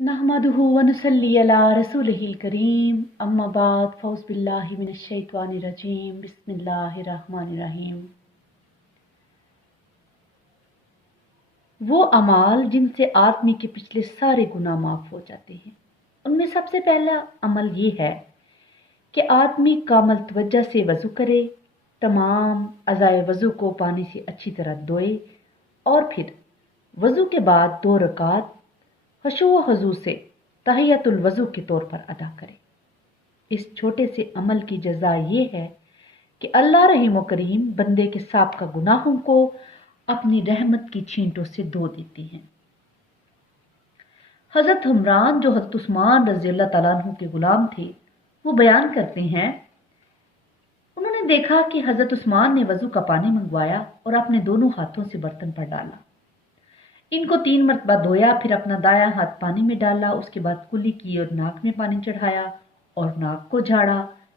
नहमदुहु व नुसल्ली अला रसूलिहिल करीम अम्मा बाद फौज बिल्लाहि मिनश शैतानिर रजीम बिस्मिल्लाहिर रहमानिर रहीम। वो अमाल जिनसे आदमी के पिछले सारे गुनाह माफ हो जाते हैं, उनमें सबसे पहला अमल ये है कि आदमी कामल तवज्जो से वज़ू करे, तमाम अज़ाए वज़ू को पानी से अच्छी तरह धोए और फिर वज़ू के बाद 2 रकात खुशू व हुजू से तहियतुल वज़ू के तौर पर अदा करे। इस छोटे से अमल की जज़ा ये है कि अल्लाह रहीम व करीम बंदे के साबिक़ा गुनाहों को अपनी रहमत की छींटों से धो देते हैं। हज़रत हुमरान जो हज़रत उस्मान रज़ियल्लाहु तआला अन्हु के गुलाम थे, वो बयान करते हैं, उन्होंने देखा कि हज़रत उस्मान ने वज़ू का पानी मंगवाया और अपने दोनों हाथों से बर्तन पर डाला, इनको 3 मरतबा धोया, फिर अपना दायां हाथ पानी में डाला, उसके बाद कुल्ली की और नाक में पानी चढ़ाया और नाक को झाड़ा,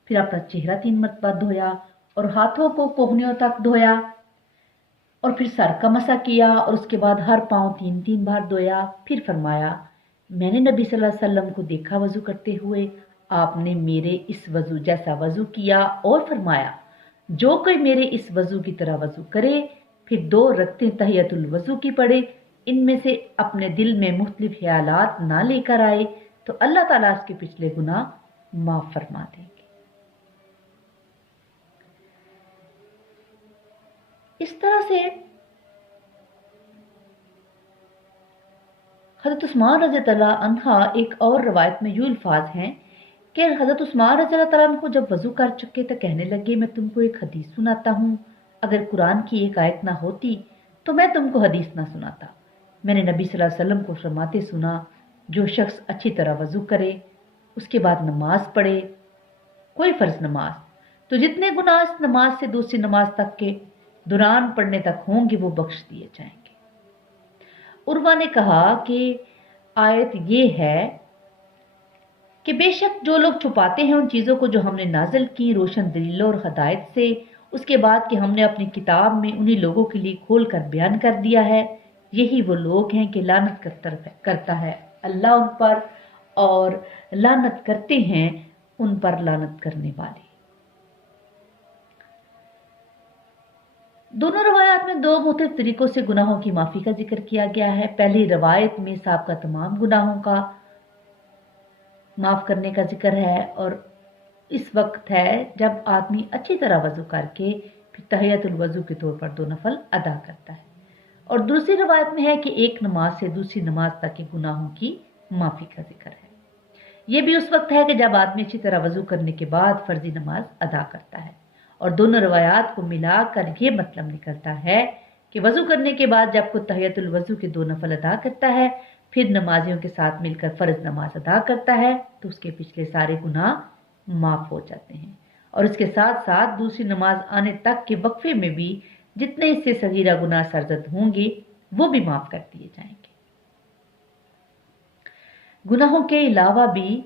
फिर अपना चेहरा 3 मरतबा धोया और हाथों को कोहनियों तक धोया और फिर सर का मसा किया और उसके बाद हर पांव 3-3 बार धोया। फिर फरमाया, मैंने नबी सल्लल्लाहु अलैहि वसल्लम को देखा वज़ू करते हुए, आपने मेरे इस वज़ू जैसा वज़ू किया और फरमाया, जो कोई मेरे इस वज़ू की तरह वज़ू करे, फिर 2 रकअतें तहियतुल वज़ू की पढ़े, इनमें से अपने दिल में मुख्तलिफ ख्यालात ना लेकर आए, तो अल्लाह ताला उसके पिछले गुनाह माफ फरमा देंगे। इस तरह से हज़रत उस्मान रज़ियल्लाहु अन्हा एक और रवायत में यूं अल्फाज हैं कि हज़रत उस्मान रज़ियल्लाहु अन्हु जब वज़ू कर चुके तो कहने लगे, मैं तुमको एक हदीस सुनाता हूँ, अगर कुरान की एक आयत ना होती तो मैं तुमको हदीस ना सुनाता। मैंने नबी सल्लल्लाहु अलैहि वसल्लम को फरमाते सुना, जो शख्स अच्छी तरह वज़ू करे, उसके बाद नमाज पढ़े, कोई फ़र्ज नमाज, तो जितने गुनाह इस नमाज से दूसरी नमाज तक के दौरान पढ़ने तक होंगे वो बख्श दिए जाएंगे। उर्वा ने कहा कि आयत ये है कि बेशक जो लोग छुपाते हैं उन चीज़ों को जो हमने नाजिल की रोशन दलीलों और हदायत से, उसके बाद कि हमने अपनी किताब में उन्हीं लोगों के लिए खोल कर बयान कर दिया है, यही वो लोग हैं कि लानत करता है अल्लाह उन पर और लानत करते हैं उन पर लानत करने वाले। दोनों रवायात में 2 मुख्तलिफ तरीकों से गुनाहों की माफ़ी का जिक्र किया गया है। पहली रवायत में साबिक़ा तमाम गुनाहों का माफ़ करने का जिक्र है और इस वक्त है जब आदमी अच्छी तरह वज़ू करके फिर तहियतुल वज़ू के तौर पर 2 नफल अदा करता है। और दूसरी रवायत में है कि एक नमाज से दूसरी नमाज तक के गुनाहों की माफ़ी का जिक्र है। यह भी उस वक्त है कि जब आदमी अच्छी तरह वज़ू करने के बाद फ़र्जी नमाज अदा करता है। और दोनों रवायात को मिलाकर ये मतलब निकलता है कि वज़ू करने के बाद जब कोई तहियतुल वज़ू के 2 नफल अदा करता है, फिर नमाजियों के साथ मिलकर फ़र्ज नमाज अदा करता है, तो उसके पिछले सारे गुनाह माफ़ हो जाते हैं। और इसके साथ साथ दूसरी नमाज आने तक के वक्फे में भी जितने इससे सगीरा गुनाह सरजद होंगे वो भी माफ कर दिए जाएंगे। गुनाहों के अलावा भी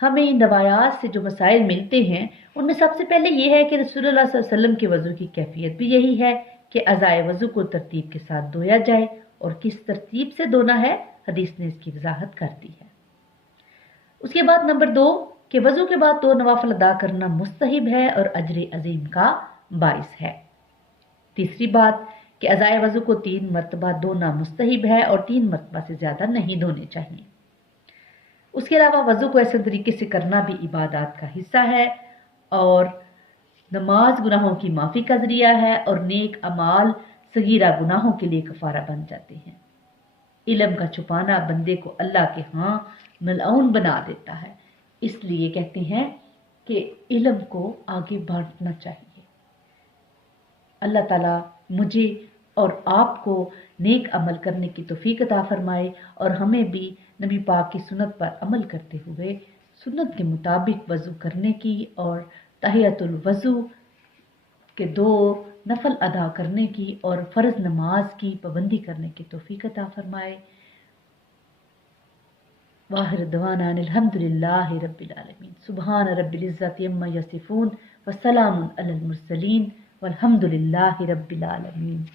हमें इन रवायात से जो मसाइल मिलते हैं, उनमें सबसे पहले ये है कि रसूलुल्लाह सल्लल्लाहु अलैहि वसल्लम के वज़ू की कैफियत भी यही है कि अज़ाए वज़ू को तरतीब के साथ धोया जाए, और किस तरतीब से धोना है हदीस ने इसकी वजाहत कर दी है। उसके बाद नंबर 2 कि वज़ू के बाद 2 नवाफिल अदा करना मुस्तहिब है और अजर अजीम का बाइस है। तीसरी बात कि अज़ाए वज़ू को 3 मरतबा धोना मुस्तहिब है और 3 मरतबा से ज़्यादा नहीं धोने चाहिए। उसके अलावा वज़ू को ऐसे तरीके से करना भी इबादत का हिस्सा है और नमाज गुनाहों की माफ़ी का ज़रिया है और नेक अमाल सगीरा गुनाहों के लिए कफ़ारा बन जाते हैं। इल्म का छुपाना बंदे को अल्लाह के यहाँ मलऊन बना देता है, इसलिए कहते हैं कि इल्म को आगे बांटना चाहिए। अल्लाह ताला मुझे और आपको नेक अमल करने की तौफीक अता फरमाए और हमें भी नबी पाक की सुन्नत पर अमल करते हुए सुन्नत के मुताबिक वज़ू करने की और तहियतुल वज़ू के 2 नफल अदा करने की और फ़र्ज नमाज की पाबंदी करने की तौफीक अता फरमाए। वाहिर दवाना अल्हम्दुलिल्लाहि रब्बिल आलमीन। सुब्हान रब्बिल इज़्ज़ति अम्मा यसिफून व सलामुन अलल मुरसलीन वल्हम्दुलिल्लाहि रब्बिल आलमीन।